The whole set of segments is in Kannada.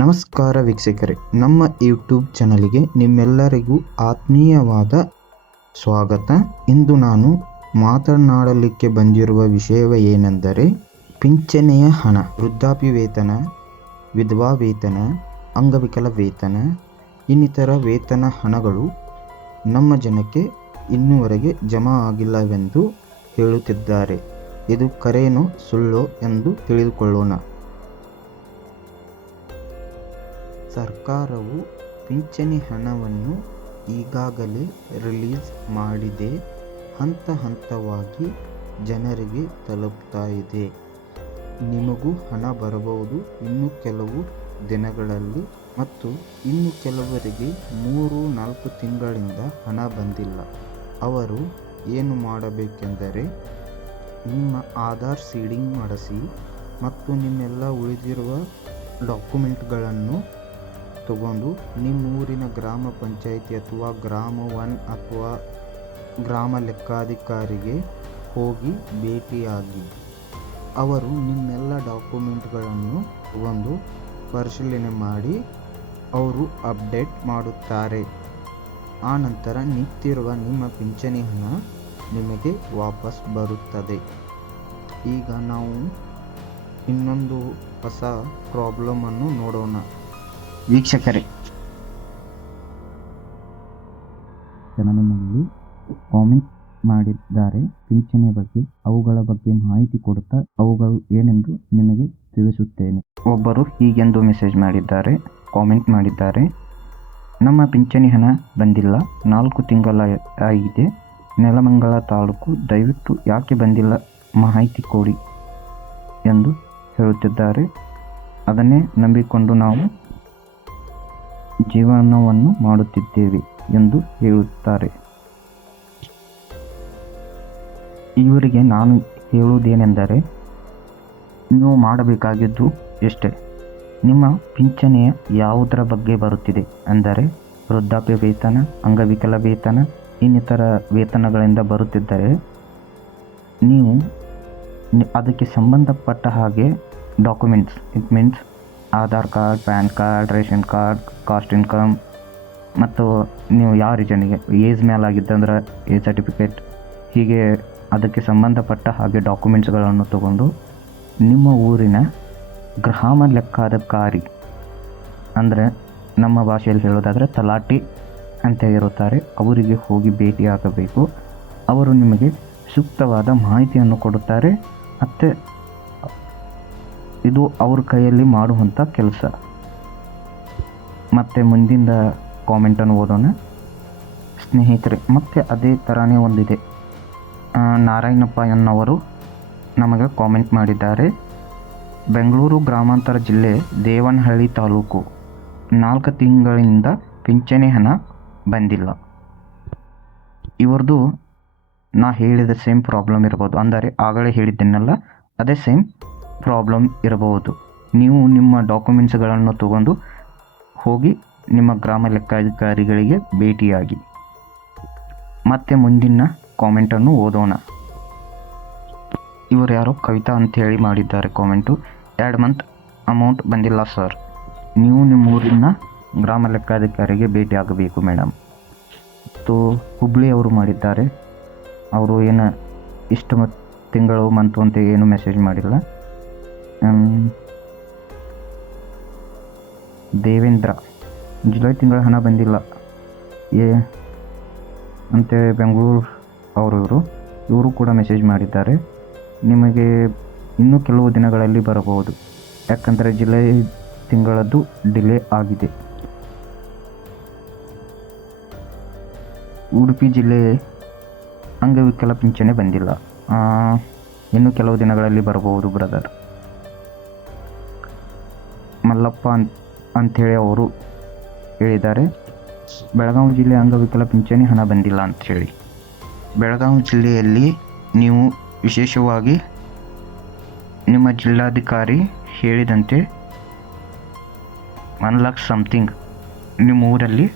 ನಮಸ್ಕಾರ ವೀಕ್ಷಕರೇ, ನಮ್ಮ ಯೂಟ್ಯೂಬ್ ಚಾನಲಿಗೆ ನಿಮ್ಮೆಲ್ಲರಿಗೂ ಆತ್ಮೀಯವಾದ ಸ್ವಾಗತ. ಇಂದು ನಾನು ಮಾತನಾಡಲಿಕ್ಕೆ ಬಂದಿರುವ ವಿಷಯ ಏನೆಂದರೆ ಪಿಂಚಣಿಯ ಹಣ, ವೃದ್ಧಾಪ್ಯ ವೇತನ, ವಿಧವಾ ವೇತನ, ಅಂಗವಿಕಲ ವೇತನ, ಇನ್ನಿತರ ವೇತನ ಹಣಗಳು ನಮ್ಮ ಜನಕ್ಕೆ ಇನ್ನೂವರೆಗೆ ಜಮಾ ಆಗಿಲ್ಲವೆಂದು ಹೇಳುತ್ತಿದ್ದಾರೆ. ಇದು ಕರೇನೋ ಸುಳ್ಳೋ ಎಂದು ತಿಳಿದುಕೊಳ್ಳೋಣ. ಸರ್ಕಾರವು ಪಿಂಚಣಿ ಹಣವನ್ನು ಈಗಾಗಲೇ ರಿಲೀಸ್ ಮಾಡಿದೆ. ಹಂತ ಹಂತವಾಗಿ ಜನರಿಗೆ ತಲುಪ್ತಾ ಇದೆ. ನಿಮಗೂ ಹಣ ಬರಬಹುದು ಇನ್ನು ಕೆಲವು ದಿನಗಳಲ್ಲಿ, ಮತ್ತು ಇನ್ನು ಕೆಲವರಿಗೆ 3-4 ತಿಂಗಳಿಂದ ಹಣ ಬಂದಿಲ್ಲ. ಅವರು ಏನು ಮಾಡಬೇಕೆಂದರೆ ನಿಮ್ಮ ಆಧಾರ್ ಸೀಡಿಂಗ್ ಮಾಡಿಸಿ ಮತ್ತು ನಿಮ್ಮೆಲ್ಲ ಉಳಿದಿರುವ ಡಾಕ್ಯುಮೆಂಟ್ಗಳನ್ನು ತಗೊಂಡು ನಿಮ್ಮೂರಿನ ಗ್ರಾಮ ಪಂಚಾಯಿತಿ ಅಥವಾ ಗ್ರಾಮ 1 ಅಥವಾ ಗ್ರಾಮ ಲೆಕ್ಕಾಧಿಕಾರಿಗೆ ಹೋಗಿ ಭೇಟಿಯಾಗಿ. ಅವರು ನಿಮ್ಮೆಲ್ಲ ಡಾಕ್ಯುಮೆಂಟ್ಗಳನ್ನು ತಗೊಂಡು ಪರಿಶೀಲನೆ ಮಾಡಿ ಅವರು ಅಪ್ಡೇಟ್ ಮಾಡುತ್ತಾರೆ. ಆನಂತರ ನಿಂತಿರುವ ನಿಮ್ಮ ಪಿಂಚಣಿ ಹಣ ನಿಮಗೆ ವಾಪಸ್ ಬರುತ್ತದೆ. ಈಗ ನಾವು ಇನ್ನೊಂದು ಹೊಸ ಪ್ರಾಬ್ಲಮನ್ನು ನೋಡೋಣ. ವೀಕ್ಷಕರೇ, ಚಾನಲ್ನಲ್ಲಿ ಕಾಮೆಂಟ್ ಮಾಡಿದ್ದಾರೆ ಪಿಂಚಣಿಯ ಬಗ್ಗೆ. ಅವುಗಳ ಬಗ್ಗೆ ಮಾಹಿತಿ ಕೊಡುತ್ತಾ ಅವುಗಳು ಏನೆಂದು ನಿಮಗೆ ತಿಳಿಸುತ್ತೇನೆ. ಒಬ್ಬರು ಹೀಗೆಂದು ಮೆಸೇಜ್ ಮಾಡಿದ್ದಾರೆ, ಕಾಮೆಂಟ್ ಮಾಡಿದ್ದಾರೆ. ನಮ್ಮ ಪಿಂಚಣಿ ಹಣ ಬಂದಿಲ್ಲ, 4 ತಿಂಗಳಾಗಿದೆ. ನೆಲಮಂಗಲ ತಾಲೂಕು, ದಯವಿಟ್ಟು ಯಾಕೆ ಬಂದಿಲ್ಲ ಮಾಹಿತಿ ಕೊಡಿ ಎಂದು ಹೇಳುತ್ತಿದ್ದಾರೆ. ಅದನ್ನೇ ನಂಬಿಕೊಂಡು ನಾವು ಜೀವನವನ್ನು ಮಾಡುತ್ತಿದ್ದೇವೆ ಎಂದು ಹೇಳುತ್ತಾರೆ. ಇವರಿಗೆ ನಾನು ಹೇಳುವುದೇನೆಂದರೆ, ನೀವು ಮಾಡಬೇಕಾಗಿದ್ದು ಎಷ್ಟೇ, ನಿಮ್ಮ ಪಿಂಚಣಿಯ ಯಾವುದರ ಬಗ್ಗೆ ಬರುತ್ತಿದೆ ಅಂದರೆ ವೃದ್ಧಾಪ್ಯ ವೇತನ, ಅಂಗವಿಕಲ ವೇತನ, ಇನ್ನಿತರ ವೇತನಗಳಿಂದ ಬರುತ್ತಿದ್ದರೆ ನೀವು ಅದಕ್ಕೆ ಸಂಬಂಧಪಟ್ಟ ಹಾಗೆ documents, it means Aadhaar card, PAN card, ration card, caste income, ಮತ್ತು ನೀವು ಯಾವ ರೀಜನಿಗೆ ಏಜ್ ಮೇಲಾಗಿದ್ದಂದ್ರೆ ಏಜ್ ಸರ್ಟಿಫಿಕೇಟ್, ಹೀಗೆ ಅದಕ್ಕೆ ಸಂಬಂಧಪಟ್ಟ ಹಾಗೆ ಡಾಕ್ಯುಮೆಂಟ್ಸ್ಗಳನ್ನು ತಗೊಂಡು ನಿಮ್ಮ ಊರಿನ ಗ್ರಾಮ ಲೆಕ್ಕಾಧಿಕಾರಿ, ಅಂದರೆ ನಮ್ಮ ಭಾಷೆಯಲ್ಲಿ ಹೇಳೋದಾದರೆ ತಲಾಟಿ ಅಂತ ಇರುತ್ತಾರೆ, ಅವರಿಗೆ ಹೋಗಿ ಭೇಟಿಯಾಗಬೇಕು. ಅವರು ನಿಮಗೆ ಸೂಕ್ತವಾದ ಮಾಹಿತಿಯನ್ನು ಕೊಡುತ್ತಾರೆ. ಮತ್ತು ಇದು ಅವ್ರ ಕೈಯಲ್ಲಿ ಮಾಡುವಂಥ ಕೆಲಸ. ಮತ್ತು ಮುಂದಿನ ಕಾಮೆಂಟನ್ನು ಓದೋಣ. ಸ್ನೇಹಿತರೆ, ಮತ್ತು ಅದೇ ಥರನೇ ಒಂದಿದೆ. ನಾರಾಯಣಪ್ಪ ಎನ್ನವರು ನಮಗೆ ಕಾಮೆಂಟ್ ಮಾಡಿದ್ದಾರೆ. ಬೆಂಗಳೂರು ಗ್ರಾಮಾಂತರ ಜಿಲ್ಲೆ, ದೇವನಹಳ್ಳಿ ತಾಲೂಕು, 4 ತಿಂಗಳಿಂದ ಪಿಂಚಣಿ ಹಣ ಬಂದಿಲ್ಲ. ಇವ್ರದ್ದು ನಾ ಹೇಳಿದ ಸೇಮ್ ಪ್ರಾಬ್ಲಮ್ ಇರ್ಬೋದು, ಅಂದರೆ ಆಗಲೇ ಹೇಳಿದ್ದೇನಲ್ಲ ಅದೇ ಸೇಮ್ ಪ್ರಾಬ್ಲಮ್ ಇರಬಹುದು. ನೀವು ನಿಮ್ಮ ಡಾಕ್ಯುಮೆಂಟ್ಸ್ಗಳನ್ನು ತಗೊಂಡು ಹೋಗಿ ನಿಮ್ಮ ಗ್ರಾಮ ಲೆಕ್ಕಾಧಿಕಾರಿಗಳಿಗೆ ಭೇಟಿಯಾಗಿ. ಮತ್ತು ಮುಂದಿನ ಕಾಮೆಂಟನ್ನು ಓದೋಣ. ಇವರು ಯಾರೋ ಕವಿತಾ ಅಂಥೇಳಿ ಮಾಡಿದ್ದಾರೆ ಕಾಮೆಂಟು. 2 ಮಂತ್ ಅಮೌಂಟ್ ಬಂದಿಲ್ಲ ಸರ್, ನೀವು ನಿಮ್ಮ ಊರಿನ ಗ್ರಾಮ ಲೆಕ್ಕಾಧಿಕಾರಿಗೆ ಭೇಟಿ ಆಗಬೇಕು ಮೇಡಮ್. ಮತ್ತು ಹುಬ್ಳಿ ಅವರು ಮಾಡಿದ್ದಾರೆ. ಅವರು ಏನು ಇಷ್ಟು ತಿಂಗಳು ಮಂತು ಅಂತ ಏನು ಮೆಸೇಜ್ ಮಾಡಿಲ್ಲ. ದೇವೇಂದ್ರ, ಜುಲೈ ತಿಂಗಳ ಹಣ ಬಂದಿಲ್ಲ ಅಂತೇಳಿ ಬೆಂಗಳೂರು ಇವರು ಕೂಡ ಮೆಸೇಜ್ ಮಾಡಿದ್ದಾರೆ. ನಿಮಗೆ ಇನ್ನೂ ಕೆಲವು ದಿನಗಳಲ್ಲಿ ಬರಬಹುದು, ಯಾಕಂದರೆ ಜುಲೈ ತಿಂಗಳದ್ದು ಡಿಲೇ ಆಗಿದೆ. ಉಡುಪಿ ಜಿಲ್ಲೆ ಅಂಗವಿಕಲ ಪಿಂಚಣಿ ಬಂದಿಲ್ಲ, ಇನ್ನು ಕೆಲವು ದಿನಗಳಲ್ಲಿ ಬರಬಹುದು ಬ್ರದರ್. ಮಲ್ಲಪ್ಪ ಅಂಥೇಳಿ ಅವರು ಹೇಳಿದ್ದಾರೆ, ಬೆಳಗಾವಿ ಜಿಲ್ಲೆ ಅಂಗವಿಕಲ ಪಿಂಚಣಿ ಹಣ ಬಂದಿಲ್ಲ ಅಂಥೇಳಿ. ಬೆಳಗಾವಿ ಜಿಲ್ಲೆಯಲ್ಲಿ ನೀವು ವಿಶೇಷವಾಗಿ ನಿಮ್ಮ ಜಿಲ್ಲಾಧಿಕಾರಿ ಹೇಳಿದಂತೆ 1 ಲಕ್ಷ ಸಮಥಿಂಗ್ ನಿಮ್ಮ ಊರಲ್ಲಿ,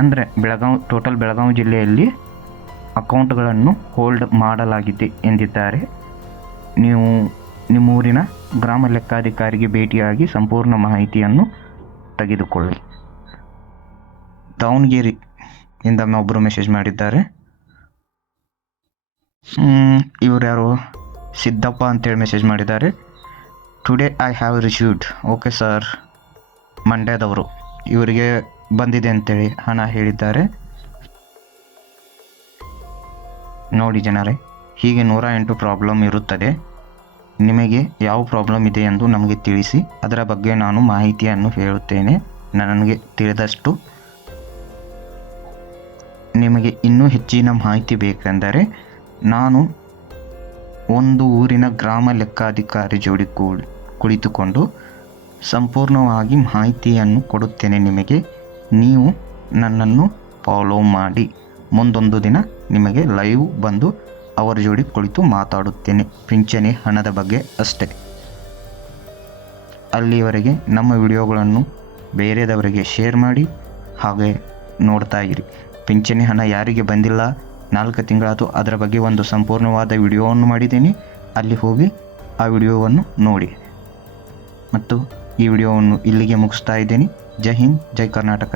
ಅಂದರೆ ಬೆಳಗಾವಿ ಜಿಲ್ಲೆಯಲ್ಲಿ ಅಕೌಂಟ್ಗಳನ್ನು ಹೋಲ್ಡ್ ಮಾಡಲಾಗಿದೆ ಎಂದಿದ್ದಾರೆ. ನೀವು ನಿಮ್ಮೂರಿನ ಗ್ರಾಮ ಲೆಕ್ಕಾಧಿಕಾರಿಗೆ ಭೇಟಿಯಾಗಿ ಸಂಪೂರ್ಣ ಮಾಹಿತಿಯನ್ನು ತೆಗೆದುಕೊಳ್ಳಿ. ದಾವಣಗೆರೆಯಿಂದ ಒಬ್ಬರು ಮೆಸೇಜ್ ಮಾಡಿದ್ದಾರೆ. ಇವ್ರು ಯಾರು, ಸಿದ್ದಪ್ಪ ಅಂತೇಳಿ ಮೆಸೇಜ್ ಮಾಡಿದ್ದಾರೆ. Today I have received. Okay sir, ಮಂಡ್ಯದವರು. ಇವರಿಗೆ ಬಂದಿದೆ ಅಂತೇಳಿ ಹಣ ಹೇಳಿದ್ದಾರೆ. ನೋಡಿ ಜನರೇ, ಹೀಗೆ 108 ಪ್ರಾಬ್ಲಮ್ ಇರುತ್ತದೆ. ನಿಮಗೆ ಯಾವ ಪ್ರಾಬ್ಲಮ್ ಇದೆ ಎಂದು ನಮಗೆ ತಿಳಿಸಿ, ಅದರ ಬಗ್ಗೆ ನಾನು ಮಾಹಿತಿಯನ್ನು ಹೇಳುತ್ತೇನೆ ನನಗೆ ತಿಳಿದಷ್ಟು. ನಿಮಗೆ ಇನ್ನೂ ಹೆಚ್ಚಿನ ಮಾಹಿತಿ ಬೇಕೆಂದರೆ ನಾನು ಒಂದು ಊರಿನ ಗ್ರಾಮ ಲೆಕ್ಕಾಧಿಕಾರಿ ಜೋಡಿ ಕುಳಿತುಕೊಂಡು ಸಂಪೂರ್ಣವಾಗಿ ಮಾಹಿತಿಯನ್ನು ಕೊಡುತ್ತೇನೆ ನಿಮಗೆ. ನೀವು ನನ್ನನ್ನು ಫಾಲೋ ಮಾಡಿ. ಮುಂದೊಂದು ದಿನ ನಿಮಗೆ ಲೈವ್ ಬಂದು ಅವರ ಜೋಡಿ ಕುಳಿತು ಮಾತಾಡುತ್ತೇನೆ ಪಿಂಚಣಿ ಹಣದ ಬಗ್ಗೆ ಅಷ್ಟೇ. ಅಲ್ಲಿವರೆಗೆ ನಮ್ಮ ವಿಡಿಯೋಗಳನ್ನು ಬೇರೆದವರಿಗೆ ಶೇರ್ ಮಾಡಿ, ಹಾಗೆ ನೋಡ್ತಾ ಇರಿ. ಪಿಂಚಣಿ ಹಣ ಯಾರಿಗೆ ಬಂದಿಲ್ಲ 4 ತಿಂಗಳಾಯಿತು, ಅದರ ಬಗ್ಗೆ ಒಂದು ಸಂಪೂರ್ಣವಾದ ವಿಡಿಯೋವನ್ನು ಮಾಡಿದ್ದೀನಿ. ಅಲ್ಲಿ ಹೋಗಿ ಆ ವಿಡಿಯೋವನ್ನು ನೋಡಿ. ಮತ್ತು ಈ ವಿಡಿಯೋವನ್ನು ಇಲ್ಲಿಗೆ ಮುಗಿಸ್ತಾ ಇದ್ದೀನಿ. ಜೈ ಹಿಂದ್, ಜೈ ಕರ್ನಾಟಕ.